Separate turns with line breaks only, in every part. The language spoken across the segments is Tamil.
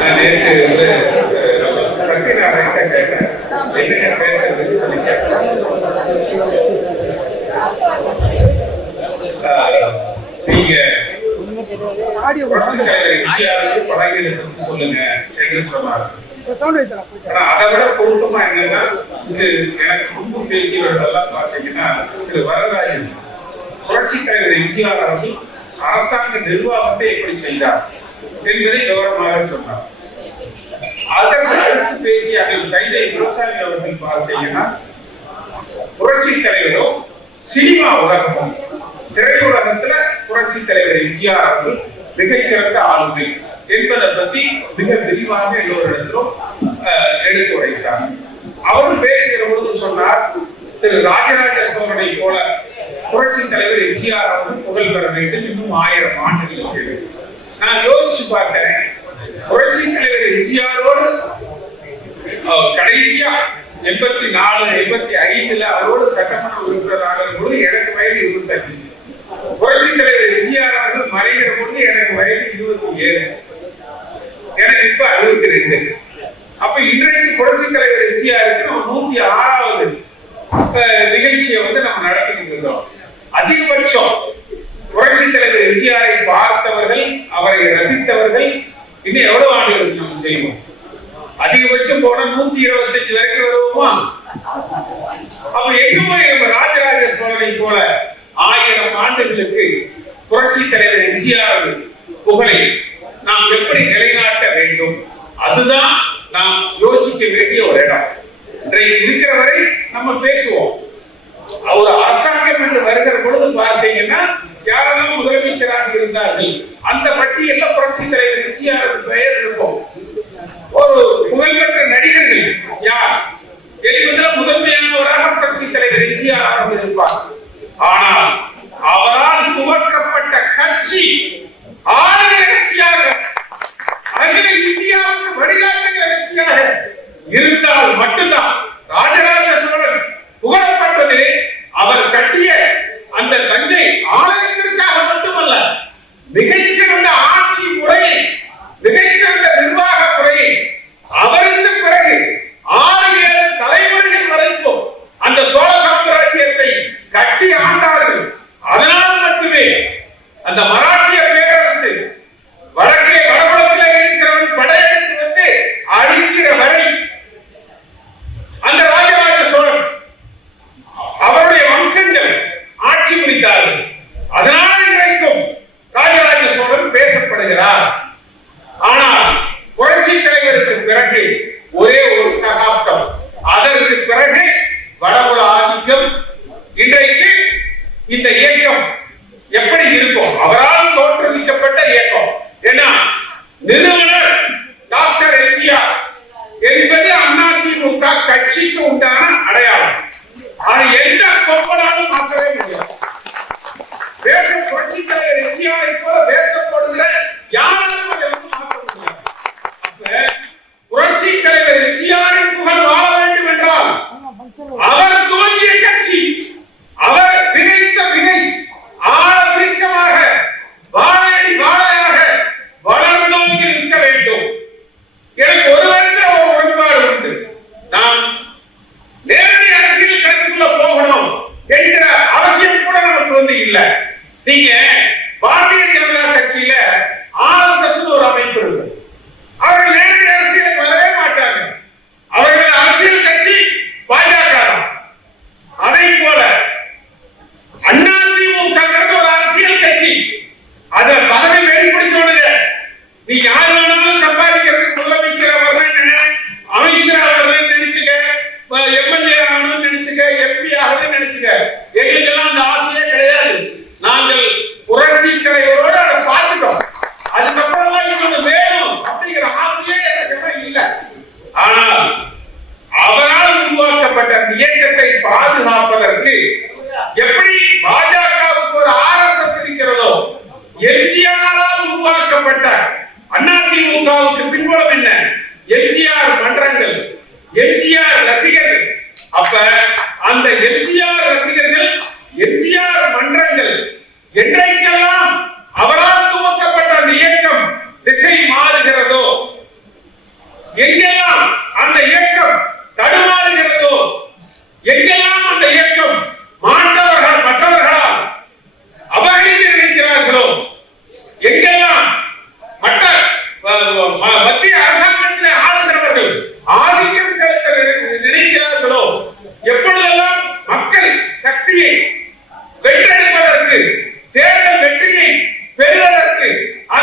நான் நேற்று வந்து அஹ், நம்ம சத்யநாராயண கேட்டேன். என்னென்ன பேசுறதுன்னு சொல்லி கேட்டேன். நீங்க பழகினதுன்னு சொல்லுங்க. என்று சொன்னார்? ஆனா அதை விட பொருத்தமா என்னன்னா இது எனக்கு முன்பு பேசியவர்கள் எல்லாம் பாத்தீங்கன்னா திரு வரராஜன் புரட்சி தலைவர் எம்ஜிஆர் அரசாங்க நிர்வாகத்தை எப்படி செய்தார் என்பதை விவரமாக சொன்னார். பேசிய அண்ணன் விவசாயி அவர்கள் பார்த்தீங்கன்னா புரட்சி தலைவரும் சினிமா உலகமும் திரையுலகத்துல புரட்சி தலைவர் எம்ஜிஆர் அவர்கள் மிகச்சிறந்த ஆளுமை என்பதை பத்தி மிக விரிவாக எல்லோரிடத்திலும் எடுத்து உரைத்தார் அவர் பேசுகிற பொழுது சொன்னார் திரு ராஜராஜ சோழனை போல புரட்சி தலைவர் எம்ஜிஆர் அவர்கள் புகழ் பெற வேண்டும் இன்னும் ஆயிரம் ஆண்டுகள் நான் யோசிச்சு பார்த்தேன். புரட்சி தலைவர் எம்ஜிஆரோடு கடைசியா எண்பத்தி நாலு எண்பத்தி ஐந்துல அவரோடு சட்டமன்ற உறுப்பினராக போது எனக்கு வயது இருபத்தஞ்சு. புரட்சி தலைவர் எம்ஜிஆர் அவர்கள் மறைகிற பொழுது எனக்கு வயது இருபத்தி ஏழு. எனக்கு இப்ப அறுபத்தி ரெண்டு. அப்ப இன்றைக்கு புரட்சி தலைவர் எம்ஜிஆருக்கு நம்ம நூத்தி ஆறாவது நிகழ்ச்சியை வந்து நம்ம நடத்திக்கிட்டு இருந்தோம் அதிகபட்சம் புரட்சி தலைவர் எம்ஜிஆரை பார்த்தவர்கள் அவரை ரசித்தவர்கள் இது எவ்வளவு ஆண்டுகளுக்கு நம்ம செய்வோம்? அதிகபட்சம் போனா நூத்தி இருபத்தஞ்சு வரைக்கும் வருவோமா? அப்ப எங்க போய் நம்ம ராஜராஜ சோழனை போல ஆயிரம் ஆண்டுகளுக்கு புரட்சி தலைவர் எம்ஜிஆர் புகழை நாம் எப்படி நிலைநாட்ட வேண்டும்? அதுதான் நாம் யோசிக்க வேண்டிய ஒரு இடம். இன்றைக்கு இருக்கிற வரை நம்ம பேசுவோம். அவர் அரசாங்கம் என்று வருகிற பொழுது பார்த்தீங்கன்னா யாரெல்லாம் முதலமைச்சராக இருந்தார்கள் அந்த பட்டியல்ல புரட்சி தலைவர் எம்ஜிஆர் பெயர் இருக்கும். புரட்சி இருப்பார். ஆனால் அவரால் துவக்கப்பட்ட கட்சி ஆளுகிற கட்சியாக அகில இந்தியாவுக்கு வழிகாட்டுகிற கட்சியாக இருந்தால் மட்டும்தான் ராஜராஜ சோழன் புகழப்பட்டது. அவர் கட்டிய அந்த தஞ்சை ஆலயத்திற்காக மட்டுமல்ல மிகச்சிறந்த ஆட்சி முறையை மிகச்சிறந்த நிர்வாக முறையை அவருக்கு பிறகு ஆறு ஏழு தலைமுறைகள் வரைக்கும் அந்த சோழ சாம்ராஜ்யத்தை கட்டி ஆண்டார்கள் அதனால் மட்டுமே அந்த மராட்டிய பேரரசு வடக்கே வடபுலத்திலே இருக்கிறவன் படையெடுத்து வந்து அழிக்கிற வரை அந்த ராஜராஜ சோழன் அவருடைய வம்சங்கள் ஆட்சி புரிந்தார்கள் அதனால் இன்றைக்கும் ராஜராஜ சோழன் பேசப்படுகிறார் ஆனால் புரட்சி தலைவருக்கு பிறகு ஒரே ஒரு சகாப்தம். அதற்கு பிறகு வடகுல ஆதிக்கம். இன்றைக்கு இந்த இயக்கம் எப்படி இருக்கும்? அவரால் தோற்றுவிக்கப்பட்ட இயக்கம். ஏன்னா நிறுவனர் டாக்டர் எம்ஜிஆர் என்பது அதிமுக கட்சிக்கு உண்டான அடையாளம். அது எந்த கொம்பனாலும் மாற்றவே முடியாது. தேச புரட்சி தலைவர் எம்ஜிஆரை போல தேசப்படுகிற யாரும்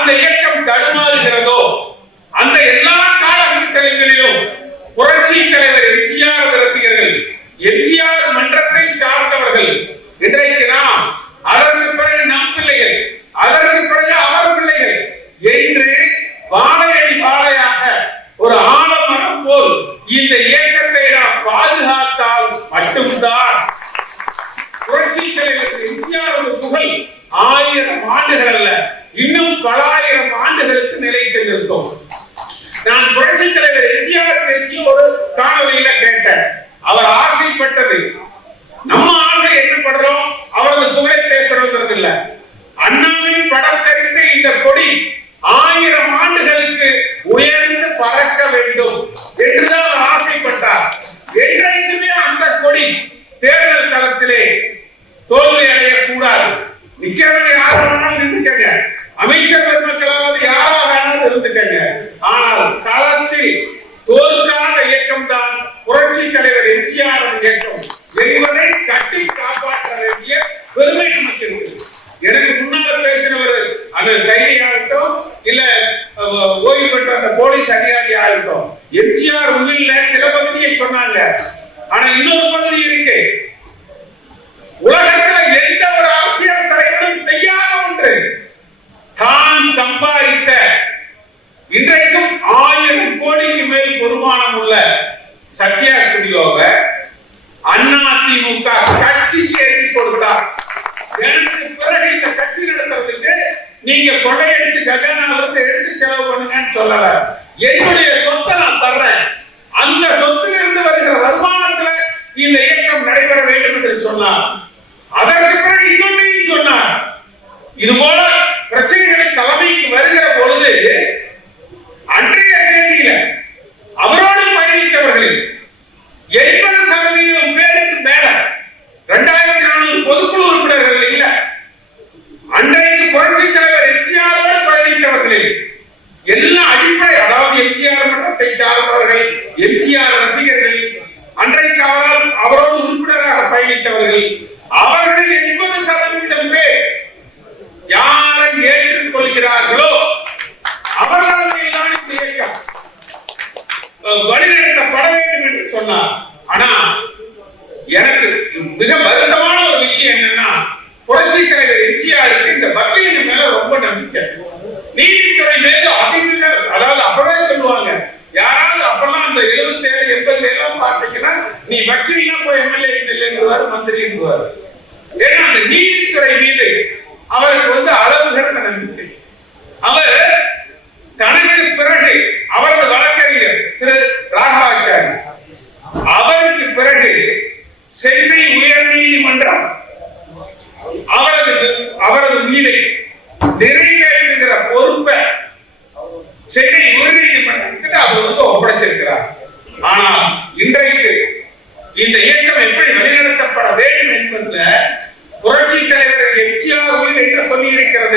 அந்த இயக்கம் தடுமாறுகிறதோ அந்த எல்லா காலகட்டங்களிலும் புரட்சி தலைவர் எம்ஜிஆர் ரசிகர்கள் எம்ஜிஆர் மன்றத்தை சார்ந்தவர்கள் இன்றைக்கு நாம் அதற்கு பிறகு நம் பிள்ளைகள் அதற்கு பிறகு அவர் பிள்ளைகள் என்று வாழையடி வாழையாக ஒரு ஆலமரம் போல் இந்த இயக்கத்தை நாம் பாதுகாத்தால் மட்டும்தான் புரட்சி தலைவர் எம்ஜிஆர் புகழ் ஆயிரம் ஆண்டுகள் அல்ல இன்னும் பல ஆண்டுகளுக்கு நிலைத்திருந்தோம் நான் புரட்சி தலைவர் எம்ஜிஆர் பேசிய ஒரு காணொலியில கேட்டேன். அவர் ஆசைப்பட்டது. நம்ம ஆசை என்ன படுறோம் அவரது புகழை பேசுறது இல்ல. அண்ணாவின் படம் தெரிந்து இந்த கொடி ஆயிரம் ஆண்டுகளுக்கு உயர்ந்து பறக்க வேண்டும் என்றுதான் அவர் ஆசைப்பட்டார். என்றைக்குமே அந்த கொடி தேர்தல் களத்திலே தோல்வி அடையக்கூடாது. நிக்கிறவங்க யாரும் நின்றுக்கங்க. அமைச்சர் பெருமக்களாவது யாரா வேணாலும் இருந்துக்கங்க ஆனால் களத்தில் தோற்காத இயக்கம் தான் புரட்சி தலைவர் எம்ஜிஆர் இயக்கம் என்பதை கட்டி காப்பாற்ற வேண்டிய பெருமை நமக்கு இருக்கு எனக்கு முன்னால பேசினவர் அந்த சைனியாகட்டும் இல்ல ஓய்வு பெற்ற அந்த போலீஸ் அதிகாரி ஆகட்டும் எம்ஜிஆர் உள்ள சில பகுதியை சொன்னாங்க ஆனா இன்னொரு பகுதி இருக்கு உலகத்துல எந்த ஒரு அரசியல் தலைவரும் செய்யாத ஒன்று தான் சம்பாதித்த. இன்றைக்கும் ஆயிரம் கோடிக்கு மேல் பொறுமானம் உள்ள சத்யா ஸ்டுடியோவை அண்ணா திமுக கட்சிக்கு எழுதி கொடுத்தார். எனக்கு பிறகு இந்த கட்சி நடத்துறதுக்கு நீங்க கொள்ளையடிச்சு கஜானால இருந்து எடுத்து செலவு பண்ணுங்கன்னு சொல்லல. என்னுடைய சொத்தை நான் தர்றேன். அந்த சொத்துல இருந்து வருகிற வருமானத்துல இந்த இயக்கம் நடைபெற வேண்டும் என்று சொன்னார். அதற்கு பிறகு இன்னொன்னு சொன்னார். இது போல பிரச்சனை தலைமைக்கு வருகிற பொழுது அன்றைய தேதியில அவரோடு பயணித்தவர்களில் எண்பது சதவீதம் பேருக்கு மேல இரண்டாயிரத்தி நானூறு பொதுக்குழு உறுப்பினர்கள் இல்ல அன்றைக்கு புரட்சி தலைவர் எம்ஜிஆரோடு பயணித்தவர்களில் எல்லா அடிப்படை அதாவது எம்ஜிஆர் மன்றத்தை சார்ந்தவர்கள் எம்ஜிஆர் ரசிகர்கள் அன்றைக்கு அவரால் அவரோடு உறுப்பினராக பயணித்தவர்கள் அவர்களில் எண்பது சதவீதம் பேர் யாரை ஏற்றுக்கொள்கிறார்களோ அவர்களால் தான் இந்த இயக்கம் அஹ், வழிநடத்தப்பட வேண்டும் என்று சொன்னார் ஆனா எனக்கு மிக வருத்தமான ஒரு விஷயம் என்னன்னா புரட்சி தலைவர் எம்ஜிஆருக்கு இந்த வக்கீல் மேல ரொம்ப நம்பிக்கை நீதித்துறை மேல அதிக அதாவது அப்பவே சொல்லுவாங்க யாராவது அப்பெல்லாம் அந்த எழுபத்தி ஏழு எண்பது எல்லாம் பார்த்தீங்கன்னா நீ வக்கீல்னா போய் எம்எல்ஏ இல்லைன்னுவாரு மந்திரி என்றுவாரு ஏன்னா அந்த நீதித்துறை மீது அவருக்கு வந்து அளவு கடந்த நம்பிக்கை அவர் தனக்கு பிறகு அவரது வழக்கறிஞர் திரு ராகவாச்சாரி அவருக்கு பிறகு சென்னை உயர் நீதிமன்றம் அவரது அவரது மீதை நிறைவேற்றுகிற பொறுப்பை சென்னை உயர் நீதிமன்றத்துக்கு அவர் வந்து ஒப்படைச்சிருக்கிறார் ஆனால் இன்றைக்கு இந்த இயக்கம் எப்படி வழிநடத்தப்பட வேண்டும் என்பதுல புரட்சி தலைவர் எம்ஜிஆர் உயிர் என்ன சொல்லி இருக்கிறது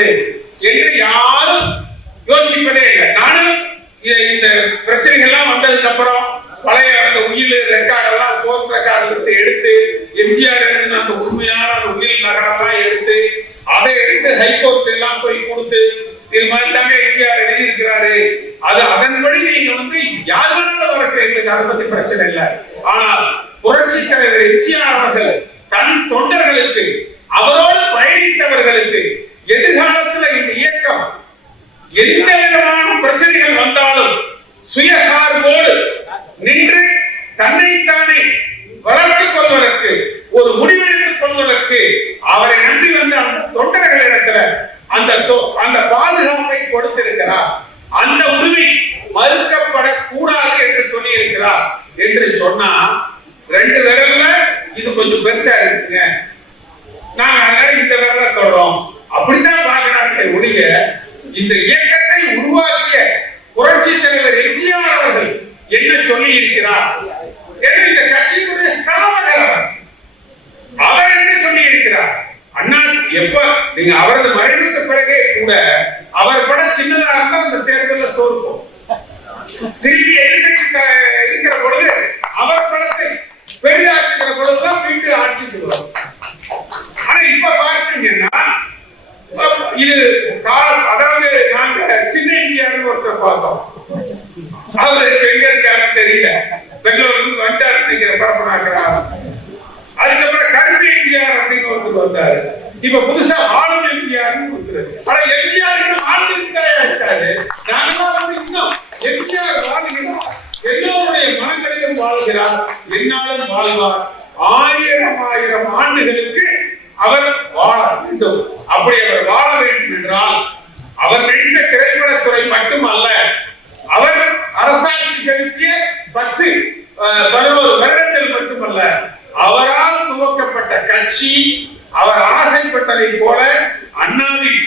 என்று யாரும் யோசிப்பதே இல்லை. நானும் இந்த பிரச்சனைகள்லாம் வந்ததுக்கு அப்புறம் பழைய அந்த உயில் ரெக்கார்ட் எல்லாம் போஸ்ட் ரெக்கார்டு எடுத்து எடுத்து எம்ஜிஆர் அந்த உண்மையான அந்த உயில் நகரெல்லாம் எடுத்து அதை எடுத்து ஹைகோர்ட் எல்லாம் போய் கொடுத்து இது மாதிரி தாங்க எம்ஜிஆர் எழுதியிருக்கிறாரு. அது அதன்படி நீங்க வந்து யார் வேணாலும் வரட்டும் எங்களுக்கு அதை பத்தி பிரச்சனை இல்லை. ஆனால் புரட்சி தலைவர் எம்ஜிஆர் அவர்கள் தன் தொண்டர்களுக்கு அவரோடு பயணித்தவர்களுக்கு எதிர்கால எந்த விதமான பிரச்சனைகள் வந்தாலும் சுயசார்போடு நின்று தன்னைத்தானே வளர்த்துக் கொள்வதற்கு ஒரு முடிவெடுத்துக் கொள்வதற்கு அவரை நம்பி வந்த அந்த தொண்டர்களிடத்துல அந்த தொ- அந்த பாதுகாப்பை கொடுத்திருக்கிறார். அந்த உரிமை மறுக்கப்படக்கூடாது என்று சொல்லி இருக்கிறார் என்று சொன்னா ரெண்டு விரல்ல இது கொஞ்சம் பெருசா இருக்குங்க. நாங்க அதனால இந்த விரல தொடரும் அப்படிதான் பார்க்கிறார்களே ஒழிய இந்த இயக்கத்தை உருவாக்கிய புரட்சி தலைவர் எம்ஜிஆர் அவர்கள் சொல்லி இருக்கிறார் என்று இந்த கட்சியினுடைய ஸ்தாபகர் அவர் என்ன சொல்லி இருக்கிறார் அண்ணா எப்ப நீங்க அவரது மறைவுக்கு பிறகே கூட அவர் படம் சின்னதா இருந்தா அந்த தேர்தலில் தோற்போம் திருப்பி எதிர்கட்சி இருக்கிற பொழுது அவர் படத்தை பெரிதாக்குகிற பொழுதுதான் மீண்டும் ஆட்சிக்கு வரும். ஆனா இப்ப பார்த்தீங்கன்னா இது பார்த்தோம். அவருக்கு எங்க இருக்காருன்னு தெரியல. பெங்களூருக்கு வந்துட்டாரு பரப்பனாக்கிறார். அதுக்கப்புறம் கல்வி எம்ஜிஆர் அப்படின்னு ஒருத்தர் வந்தாரு. இப்ப புதுசா ஆளும் எம்ஜிஆர்னு ஒருத்தர். ஆனா எம்ஜிஆர் இன்னும் ஆண்டு இருக்காயா இருக்காரு. நாங்களாம் வந்து இன்னும் எம்ஜிஆர் வாழ்கிறார் எல்லோருடைய மனங்களிலும் வாழ்கிறார். என்னாலும் வாழ்வார். ஆயிரம் ஆயிரம் ஆண்டுகளுக்கு அவர் வாழ வேண்டும். அப்படி அவர் வாழ வேண்டும் என்றால் அவர் நடித்த திரைப்படத்துறை மட்டுமல்ல அவர் அரசாட்சி செலுத்திய பத்து பதினோரு வருடத்தில் மட்டுமல்ல அவரால் துவக்கப்பட்ட கட்சி அவர் ஆசைப்பட்டதை போல அண்ணாவின்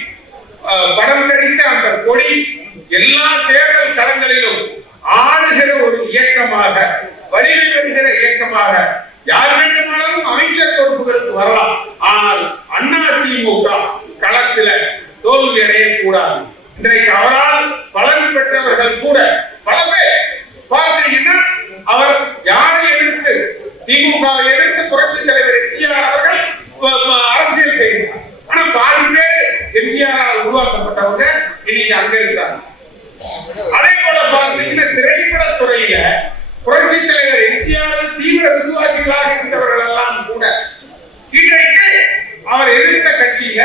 படம் தரித்த அந்த கொடி எல்லா தேர்தல் களங்களிலும் ஆளுகிற ஒரு இயக்கமாக வலிமை வருகிற இயக்கமாக யார் வேண்டுமானாலும் அமைச்சர் பொறுப்புகளுக்கு வரலாம். ஆனால் அண்ணா திமுக களத்துல தோல்வி அடையக்கூடாது. இன்றைக்கு அவரால் பலன் பெற்றவர்கள் கூட பல பேர் பார்த்தீங்கன்னா அவர் யாரை எதிர்த்து திமுக எதிர்த்து புரட்சி தலைவர் எம்ஜிஆர் அவர்கள் அரசியல் செய்தார். ஆனா பாதி பேர் எம்ஜிஆர் உருவாக்கப்பட்டவங்க இன்னைக்கு அங்க இருக்காங்க. அதே போல பார்த்தீங்கன்னா திரைப்படத் துறையில புரட்சி தலைவர் எம்ஜிஆர் தீவிர விசுவாசிகளாக இருந்தவர்கள் எல்லாம் கூட இன்றைக்கு அவர் எதிர்த்த கட்சியில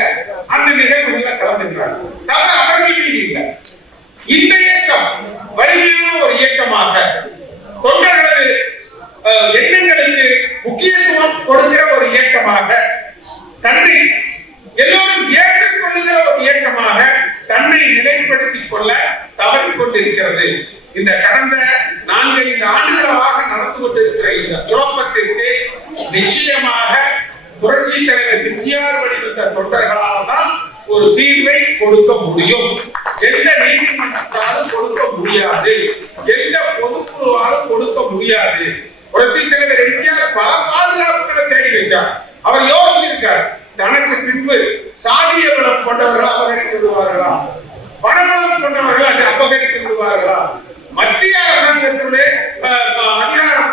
அந்த நிகழ்வுகள்ல கலந்துகிறார் தவிர அவர்கள் இல்லை. இன்றைய ஒரு தீர்வை கொடுக்க முடியும். எந்த நீதிமன்றத்தாலும் கொடுக்க முடியாது. எந்த பொதுக்குழுவாலும் கொடுக்க முடியாது. புரட்சி தலைவர் எம்ஜிஆர் பல பாதுகாப்புகளை தேடி வைத்தார் அவர் யோசிச்சிருக்கார் தனக்கு பின்பு சாதிய பலம் கொண்டவர்கள் அபகரித்து விடுவார்களா பணபலம் கொண்டவர்கள் அதை அபகரித்து விடுவார்களா மத்திய அரசாங்கத்தினுடைய அதிகாரம்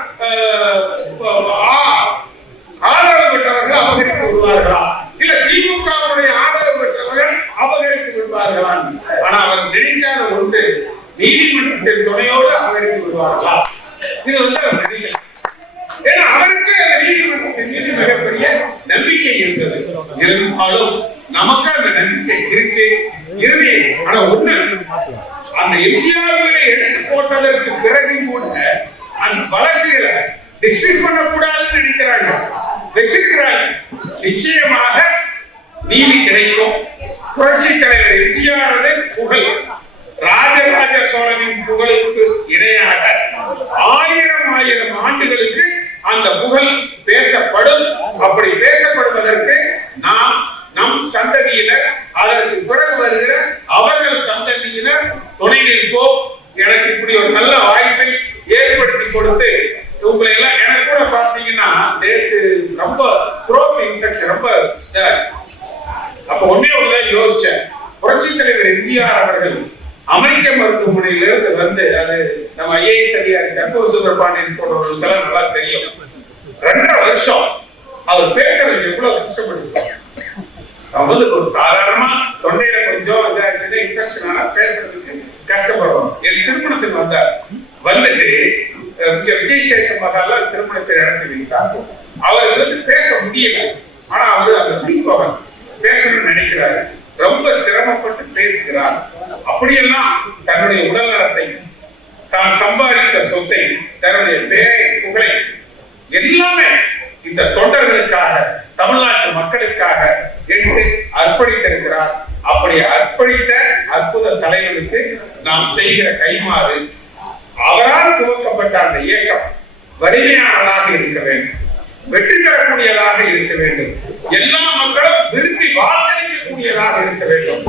ஆதரவு பெற்றவர்கள் அபகரித்து விடுவார்களா இல்ல திமுகவுடைய ஆதரவு பெற்றவர்கள் அபகரித்து விடுவார்களா ஆனா அவர் நினைக்காத ஒன்று நீதிமன்றத்தின் துணையோடு அபகரித்து விடுவார்களா இது வந்து அவர் நினைக்கல ஏன்னா அவருக்கு அந்த நீதிமன்றத்தின் மீது மிகப்பெரிய நம்பிக்கை இருந்தது இருந்தாலும் நமக்கு அந்த நம்பிக்கை இருக்கு இறுதி ஆனா ஒண்ணு அந்த எம்ஜிஆர்களை எடுத்து போட்டதற்கு பிறகு கூட அந்த வழக்குகளை டிஸ்மிஸ் பண்ணக்கூடாதுன்னு நினைக்கிறாங்க வச்சிருக்கிறாங்க நிச்சயமாக நீதி கிடைக்கும். புரட்சி தலைவர் எம்ஜிஆரது புகழ். ராஜராஜ சோழனின் புகழுக்கு இணையாக ஆயிரம் ஆயிரம் ஆண்டுகளுக்கு அந்த புகழ் பேசப்படும். அப்படி பேசப்படுவதற்கு நாம் நம் சந்ததியினர் அதற்கு பிறகு வருகிற அவர்கள் சந்ததியினர் துணை நிற்போம். எனக்கு இப்படி ஒரு நல்ல வாய்ப்பை ஏற்படுத்தி கொடுத்து உங்களை எல்லாம் எனக்கு கூட பாத்தீங்கன்னா நேற்று ரொம்ப த்ரோட் ரொம்ப அப்ப ஒன்னே ஒண்ணுதான் யோசிச்சேன். புரட்சி தலைவர் எம்ஜிஆர் அவர்கள் அமெரிக்க மருத்துவமனையிலிருந்து வந்து அது நம்ம ஐஏஎஸ் அதிகாரி கற்பூர் சுப்பிரபாண்டியன் போன்றவர்களுக்கெல்லாம் நல்லா தெரியும். ரெண்டரை வருஷம் அவர் பேசுறது எவ்வளவு கஷ்டப்பட்டு அவன் ஒரு சாதாரணமா தொண்டையில கொஞ்சம் இதாச்சுன்னா இன்ஃபெக்ஷன் ஆனா பேசுறதுக்கு கஷ்டப்படுறோம். என் திருமணத்துக்கு வந்தார். வந்துட்டு அஹ், இங்க விஜய் சேஷன் மகால திருமணத்தை நடத்தி வைத்தார் அவருக்கு வந்து பேச முடியல. ஆனா அவர் அந்த பின்பவன் பேசணும்னு நினைக்கிறாரு ரொம்ப சிரமப்பட்டு பேசுகிறார் அப்படியெல்லாம் தன்னுடைய உடல் நலத்தை தான் சம்பாதித்த சொத்தை தன்னுடைய பேரை புகழை எல்லாமே இந்த தொண்டர்களுக்காக தமிழ்நாட்டு மக்களுக்காக என்று அர்ப்பணித்திருக்கிறார் அப்படி அர்ப்பணித்த அற்புத தலைவருக்கு நாம் செய்கிற கைமாறு அவரால் துவக்கப்பட்ட அந்த இயக்கம் வலிமையானதாக இருக்க வேண்டும். வெற்றி பெறக்கூடியதாக இருக்க வேண்டும். எல்லா மக்களும் விரும்பி வாக்களிக்கக்கூடியதாக இருக்க வேண்டும்.